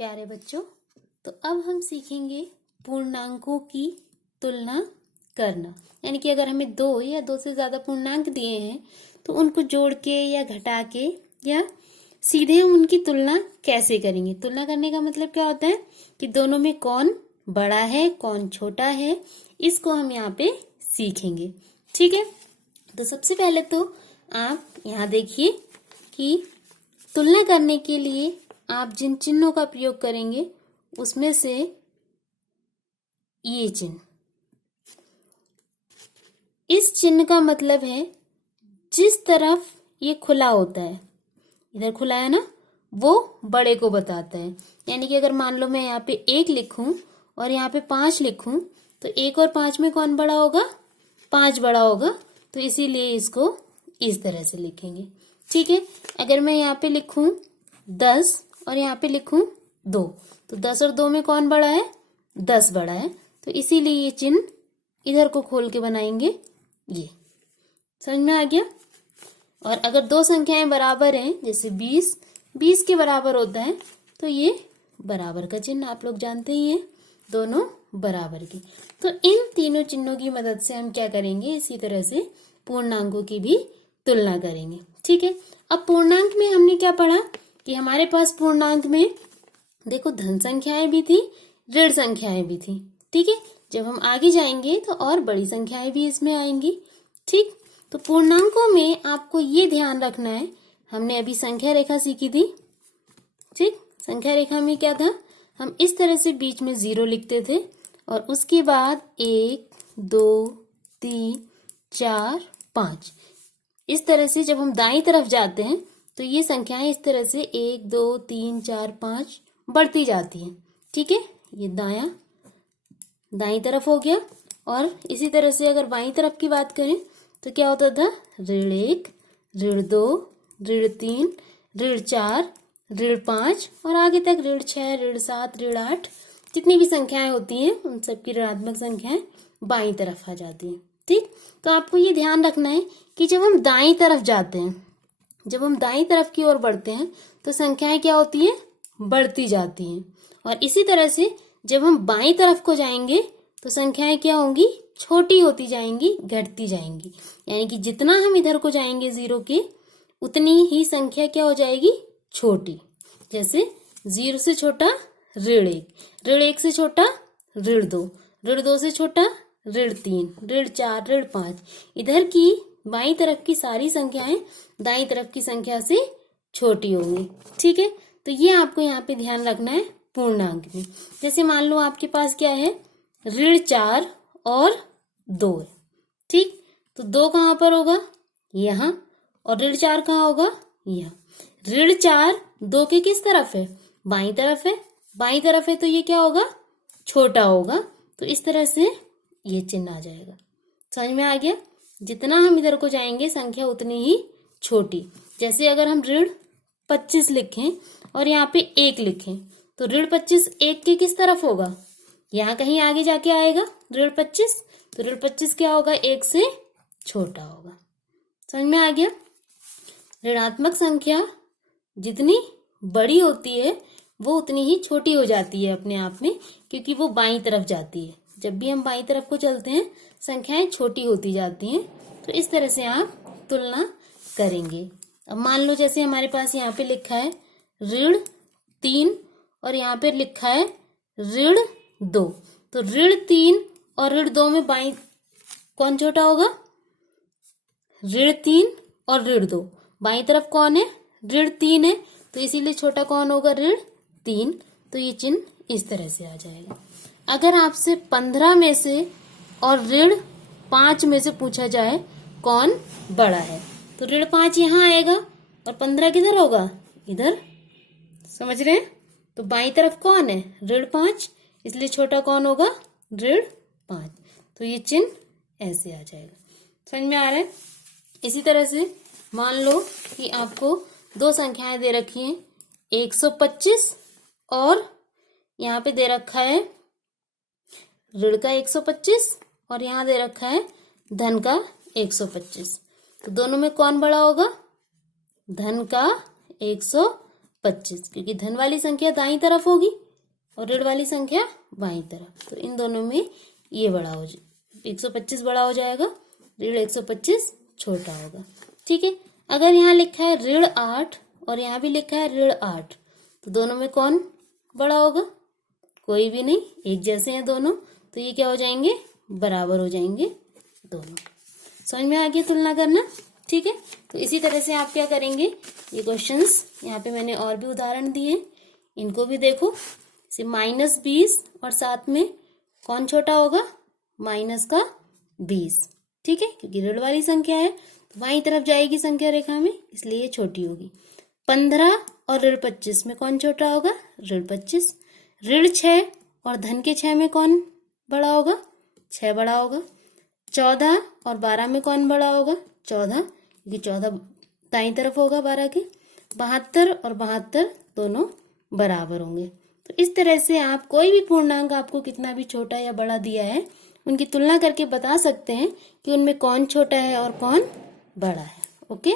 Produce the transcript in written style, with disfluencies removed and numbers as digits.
प्यारे बच्चों, तो अब हम सीखेंगे पूर्णांकों की तुलना करना। यानी कि अगर हमें दो या दो से ज्यादा पूर्णांक दिए हैं तो उनको जोड़ के या घटा के या सीधे हम उनकी तुलना कैसे करेंगे। तुलना करने का मतलब क्या होता है कि दोनों में कौन बड़ा है कौन छोटा है, इसको हम यहाँ पे सीखेंगे। ठीक है, तो सबसे पहले तो आप यहाँ देखिए कि तुलना करने के लिए आप जिन चिन्हों का प्रयोग करेंगे उसमें से ये चिन्ह, इस चिन्ह का मतलब है जिस तरफ ये खुला होता है, इधर खुला है ना, वो बड़े को बताता है। यानी कि अगर मान लो मैं यहाँ पे 1 लिखूं और यहाँ पे 5 लिखूं तो 1 और 5 में कौन बड़ा होगा? 5 बड़ा होगा, तो इसीलिए इसको इस तरह से लिखेंगे। ठीक है, अगर मैं यहाँ पे लिखूं 10 और यहाँ पे लिखूं 2 तो 10 और 2 में कौन बड़ा है? 10 बड़ा है, तो इसीलिए ये चिन्ह इधर को खोल के बनाएंगे। ये समझ में आ गया। और अगर दो संख्याएं बराबर हैं, जैसे 20 के बराबर होता है, तो ये बराबर का चिन्ह आप लोग जानते ही हैं, दोनों बराबर के। तो इन तीनों चिन्हों की मदद से हम क्या करेंगे, इसी तरह से पूर्णांकों की भी तुलना करेंगे। ठीक है, अब पूर्णांक में हमने क्या पढ़ा कि हमारे पास पूर्णांक में देखो धन संख्याएं भी थी, ऋण संख्याएं भी थी। ठीक है, जब हम आगे जाएंगे तो और बड़ी संख्याएं भी इसमें आएंगी। ठीक, तो पूर्णांकों में आपको ये ध्यान रखना है, हमने अभी संख्या रेखा सीखी थी। ठीक, संख्या रेखा में क्या था, हम इस तरह से बीच में 0 लिखते थे और उसके बाद 1 2 3 4 5, इस तरह से जब हम दाईं तरफ जाते हैं तो ये संख्याएं इस तरह से 1 2 3 4 5 बढ़ती जाती हैं। ठीक है, ये दाईं तरफ हो गया। और इसी तरह से अगर बाईं तरफ की बात करें तो क्या होता था, ऋण 1 ऋण 2 ऋण 3 ऋण 4 ऋण 5 और आगे तक ऋण 6 ऋण 7 ऋण 8, जितनी भी संख्याएं होती हैं उन सबकी ऋणात्मक संख्याएं बाईं तरफ आ जाती हैं। ठीक, तो आपको ये ध्यान रखना है कि जब हम दाईं तरफ जाते हैं, जब हम दाईं तरफ की ओर बढ़ते हैं तो संख्याएं क्या होती हैं, बढ़ती जाती हैं। और इसी तरह से जब हम बाईं तरफ को जाएंगे तो संख्याएं क्या होंगी, छोटी होती जाएंगी, घटती जाएंगी। यानी कि जितना हम इधर को जाएंगे 0 के, उतनी ही संख्या क्या हो जाएगी, छोटी। जैसे 0 से छोटा ऋण 1, ऋण 1 से छोटा ऋण 2, ऋण 2 से छोटा ऋण 3, ऋण 4 ऋण 5। इधर की बाईं तरफ की सारी संख्याएं दाईं तरफ की संख्या से छोटी होंगी। ठीक है, तो ये आपको यहाँ पे ध्यान रखना है पूर्णांक में। जैसे मान लो आपके पास क्या है, ऋण 4 और 2 है। ठीक, तो 2 कहाँ पर होगा, यहाँ, और ऋण 4 कहाँ होगा, यहाँ। ऋण 4 2 के किस तरफ है, बाईं तरफ है, बाईं तरफ है तो ये क्या होगा, छोटा होगा। तो इस तरह से ये चिन्ह आ जाएगा। समझ में आ गया, जितना हम इधर को जाएंगे संख्या उतनी ही छोटी। जैसे अगर हम ऋण 25 लिखें और यहाँ पे 1 लिखें तो ऋण 25 1 के किस तरफ होगा, यहाँ कहीं आगे जाके आएगा ऋण 25, तो ऋण 25 क्या होगा, 1 से छोटा होगा। समझ में आ गया। ऋणात्मक संख्या जितनी बड़ी होती है वो उतनी ही छोटी हो जाती है अपने आप में, क्योंकि वो बाईं तरफ जाती है। जब भी हम बाईं तरफ को चलते हैं संख्याएं छोटी होती जाती हैं। तो इस तरह से आप तुलना करेंगे। अब मान लो जैसे हमारे पास यहाँ पे लिखा है ऋण 3 और यहाँ पे लिखा है ऋण 2, तो ऋण 3 और ऋण 2 में बाईं कौन छोटा होगा, ऋण 3 और ऋण 2, बाईं तरफ कौन है, ऋण 3 है, तो इसीलिए छोटा कौन होगा, ऋण 3। तो ये चिन्ह इस तरह से आ जाएगा। अगर आपसे 15 में से और ऋण 5 में से पूछा जाए कौन बड़ा है, तो ऋण 5 यहाँ आएगा और 15 किधर होगा, इधर। समझ रहे हैं, तो बाईं तरफ कौन है, ऋण 5, इसलिए छोटा कौन होगा, ऋण 5। तो ये चिन्ह ऐसे आ जाएगा। समझ में आ रहा है। इसी तरह से मान लो कि आपको दो संख्याएं दे रखी हैं, 125 और यहाँ पे दे रखा है ऋण का 125 और यहाँ दे रखा है धन का 125। तो दोनों में कौन बड़ा होगा, धन का 25, क्योंकि धन वाली संख्या दाईं तरफ होगी और ऋण वाली संख्या बाईं तरफ, तो इन दोनों में ये बड़ा हो जाए 125 बड़ा हो जाएगा, ऋण 125 छोटा होगा। ठीक है, अगर यहाँ लिखा है ऋण 8 और यहाँ भी लिखा है ऋण 8, तो दोनों में कौन बड़ा होगा? कोई भी नहीं, एक जैसे हैं दोनों, तो ये क्या हो जाएंगे? बराबर हो जाएंगे दोनों। समझ में आ गया तुलना करना? ठीक है, तो इसी तरह से आप क्या करेंगे, ये क्वेश्चंस यहाँ पे मैंने और भी उदाहरण दिए हैं, इनको भी देखो। जैसे -20 और साथ में कौन छोटा होगा? माइनस का 20। ठीक है, क्योंकि ऋण वाली संख्या है तो बाईं तरफ जाएगी संख्या रेखा में, इसलिए ये छोटी होगी। 15 और ऋण 25 में कौन छोटा होगा? ऋण 25। ऋण 6 और धन के 6 में कौन बड़ा होगा? 6 बड़ा होगा। 14 और 12 में कौन बड़ा होगा? 14, क्योंकि 14 दाईं तरफ होगा 12 के। 72 और 72 दोनों बराबर होंगे। तो इस तरह से आप कोई भी पूर्णांक आपको कितना भी छोटा या बड़ा दिया है, उनकी तुलना करके बता सकते हैं कि उनमें कौन छोटा है और कौन बड़ा है। ओके।